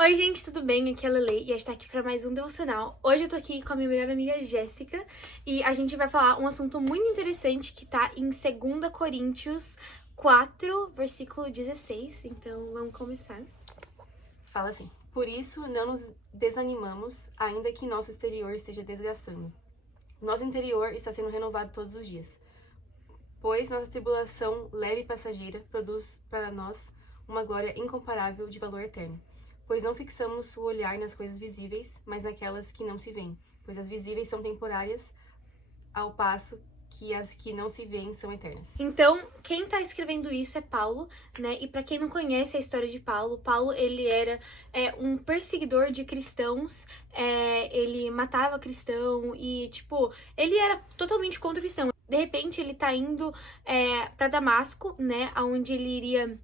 Oi, gente, tudo bem? Aqui é a Lele e a gente tá aqui pra mais um devocional. Hoje eu tô aqui com a minha melhor amiga Jéssica e a gente vai falar um assunto muito interessante que tá em 2 Coríntios 4, versículo 16. Então, vamos começar. Fala assim: por isso não nos desanimamos, ainda que nosso exterior esteja desgastando. Nosso interior está sendo renovado todos os dias, pois nossa tribulação leve e passageira produz para nós uma glória incomparável de valor eterno. Pois não fixamos o olhar nas coisas visíveis, mas naquelas que não se veem, pois as visíveis são temporárias, ao passo que as que não se veem são eternas. Então, quem tá escrevendo isso é Paulo, né? E pra quem não conhece a história de Paulo, Paulo, ele era um perseguidor de cristãos, ele matava cristão e, tipo, ele era totalmente contra o cristão. De repente, ele tá indo pra Damasco, né? Onde ele iria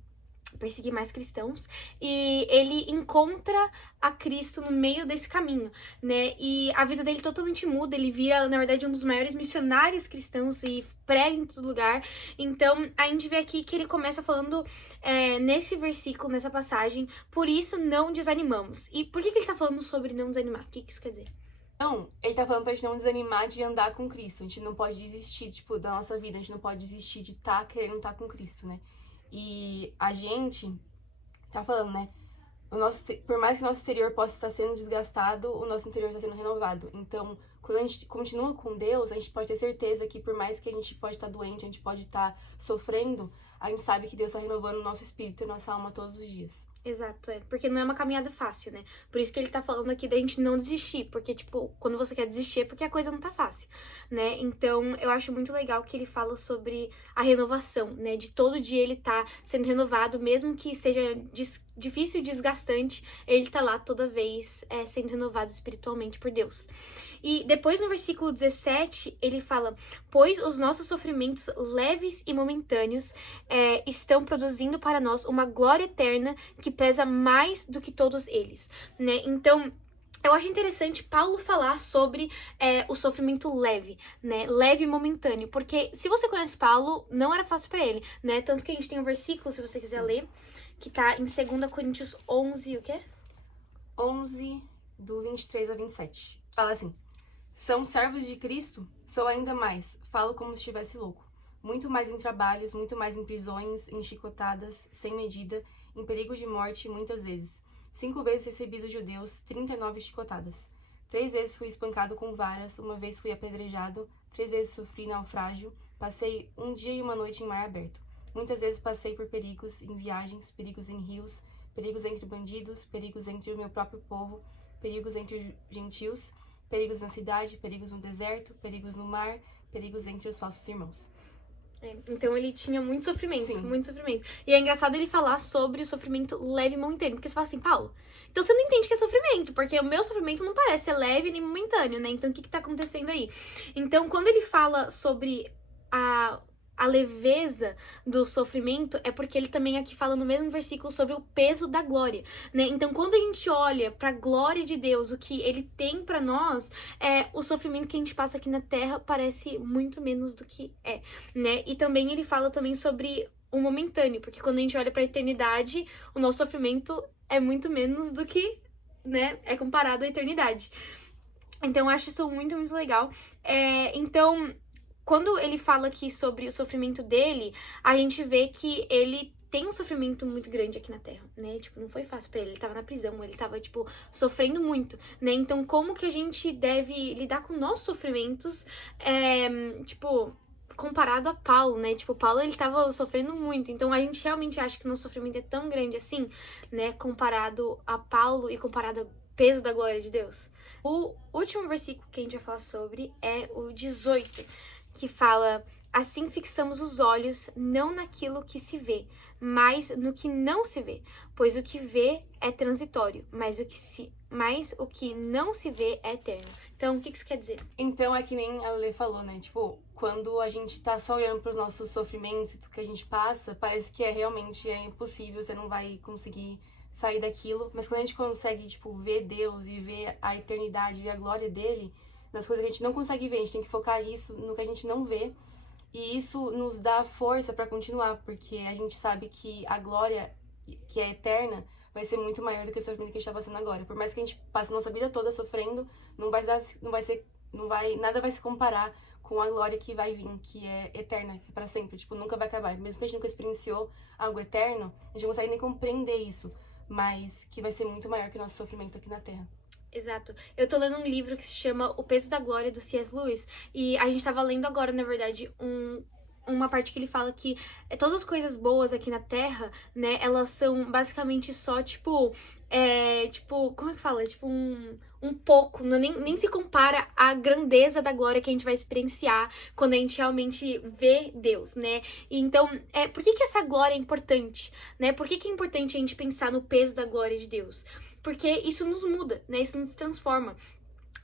perseguir mais cristãos, e ele encontra a Cristo no meio desse caminho, né? E a vida dele totalmente muda, ele vira, na verdade, um dos maiores missionários cristãos e prega em todo lugar. Então, a gente vê aqui que ele começa falando nesse versículo, nessa passagem, por isso não desanimamos. E por que ele tá falando sobre não desanimar? O que isso quer dizer? Não, ele tá falando pra gente não desanimar de andar com Cristo. A gente não pode desistir, tipo, da nossa vida. A gente não pode desistir de estar querendo estar com Cristo, né? E a gente tá falando, né? Por mais que o nosso exterior possa estar sendo desgastado, o nosso interior está sendo renovado. Então, quando a gente continua com Deus, a gente pode ter certeza que por mais que a gente pode estar doente, a gente pode estar sofrendo, a gente sabe que Deus está renovando o nosso espírito e nossa alma todos os dias. Exato, porque não é uma caminhada fácil, né? Por isso que ele tá falando aqui da gente não desistir, porque, tipo, quando você quer desistir é porque a coisa não tá fácil, né? Então, eu acho muito legal que ele fala sobre a renovação, né? De todo dia ele tá sendo renovado, mesmo que seja difícil e desgastante, ele tá lá toda vez sendo renovado espiritualmente por Deus. E depois no versículo 17, ele fala: pois os nossos sofrimentos leves e momentâneos estão produzindo para nós uma glória eterna que pesa mais do que todos eles, né? Então, eu acho interessante Paulo falar sobre o sofrimento leve, né? Leve e momentâneo, porque se você conhece Paulo, não era fácil pra ele, né? Tanto que a gente tem um versículo, se você quiser ler, que tá em 2 Coríntios 11, o quê? 11, do 23 a 27. Fala assim: são servos de Cristo? Sou ainda mais, falo como se estivesse louco. Muito mais em trabalhos, muito mais em prisões, em chicotadas, sem medida, em perigo de morte, muitas vezes. 5 vezes recebi dos judeus 39 chicotadas. 3 vezes fui espancado com varas, 1 vez fui apedrejado, 3 vezes sofri naufrágio, passei 1 dia e 1 noite em mar aberto. Muitas vezes passei por perigos em viagens, perigos em rios, perigos entre bandidos, perigos entre o meu próprio povo, perigos entre gentios, perigos na cidade, perigos no deserto, perigos no mar, perigos entre os falsos irmãos. Então ele tinha muito sofrimento, Sim. muito sofrimento. E é engraçado ele falar sobre o sofrimento leve e momentâneo, porque você fala assim, Paulo, então você não entende que é sofrimento, porque o meu sofrimento não parece ser leve nem momentâneo, né? Então o que tá acontecendo aí? Então quando ele fala sobre a leveza do sofrimento, é porque ele também aqui fala no mesmo versículo sobre o peso da glória, né? Então, quando a gente olha pra glória de Deus, o que ele tem pra nós, o sofrimento que a gente passa aqui na terra parece muito menos do que né? E também ele fala também sobre o momentâneo, porque quando a gente olha pra eternidade, o nosso sofrimento é muito menos do que, né, é comparado à eternidade. Então, eu acho isso muito, muito legal. Então, quando ele fala aqui sobre o sofrimento dele, a gente vê que ele tem um sofrimento muito grande aqui na Terra, né? Tipo, não foi fácil pra ele. Ele tava na prisão, ele tava, tipo, sofrendo muito, né? Então, como que a gente deve lidar com nossos sofrimentos, tipo, comparado a Paulo, né? Tipo, Paulo, ele tava sofrendo muito. Então, a gente realmente acha que o nosso sofrimento é tão grande assim, né? Comparado a Paulo e comparado ao peso da glória de Deus. O último versículo que a gente vai falar sobre é o 18, que fala: assim fixamos os olhos não naquilo que se vê, mas no que não se vê, pois o que vê é transitório, mas o que não se vê é eterno. Então, o que isso quer dizer? Então, é que nem a Lê falou, né? Tipo, quando a gente tá só olhando pros nossos sofrimentos e tudo que a gente passa, parece que realmente é impossível, você não vai conseguir sair daquilo. Mas quando a gente consegue, tipo, ver Deus e ver a eternidade, ver a glória dele, nas coisas que a gente não consegue ver, a gente tem que focar isso no que a gente não vê. E isso nos dá força pra continuar, porque a gente sabe que a glória, que é eterna, vai ser muito maior do que o sofrimento que a gente tá passando agora. Por mais que a gente passe a nossa vida toda sofrendo, nada vai se comparar com a glória que vai vir, que é eterna, que é pra sempre, tipo, nunca vai acabar. Mesmo que a gente nunca experienciou algo eterno, a gente não consegue nem compreender isso, mas que vai ser muito maior que o nosso sofrimento aqui na Terra. Exato. Eu tô lendo um livro que se chama O Peso da Glória, do C.S. Lewis, e a gente tava lendo agora, na verdade, uma parte que ele fala que todas as coisas boas aqui na Terra, né, elas são basicamente só, como é que fala? Tipo, um pouco, nem se compara à grandeza da glória que a gente vai experienciar quando a gente realmente vê Deus, né? E então, por que essa glória é importante, né? Por que é importante a gente pensar no peso da glória de Deus? Porque isso nos muda, né? Isso nos transforma.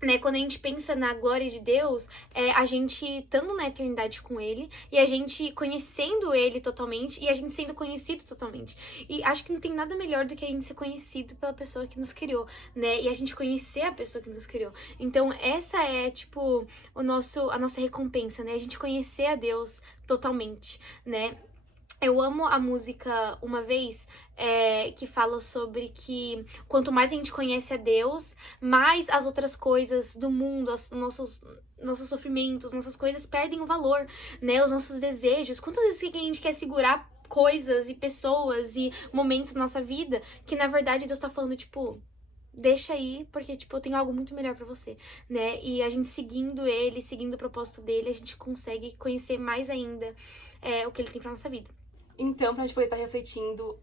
Né, quando a gente pensa na glória de Deus, a gente estando na eternidade com Ele, e a gente conhecendo Ele totalmente, e a gente sendo conhecido totalmente. E acho que não tem nada melhor do que a gente ser conhecido pela pessoa que nos criou, né? E a gente conhecer a pessoa que nos criou. Então, essa é, tipo, a nossa recompensa, né? A gente conhecer a Deus totalmente, né? Eu amo a música Uma Vez, que fala sobre que quanto mais a gente conhece a Deus, mais as outras coisas do mundo, nossos sofrimentos, nossas coisas perdem o valor, né? Os nossos desejos. Quantas vezes que a gente quer segurar coisas e pessoas e momentos na nossa vida que, na verdade, Deus tá falando, tipo, deixa aí, porque, tipo, eu tenho algo muito melhor pra você, né? E a gente seguindo Ele, seguindo o propósito dele, a gente consegue conhecer mais ainda o que Ele tem pra nossa vida. Então, pra gente poder estar refletindo,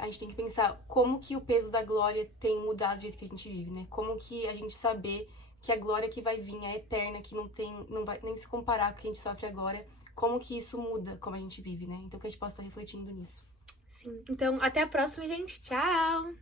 a gente tem que pensar como que o peso da glória tem mudado do jeito que a gente vive, né? Como que a gente saber que a glória que vai vir é eterna, que não vai nem se comparar com o que a gente sofre agora, como que isso muda como a gente vive, né? Então que a gente possa estar refletindo nisso. Sim. Então, até a próxima, gente. Tchau!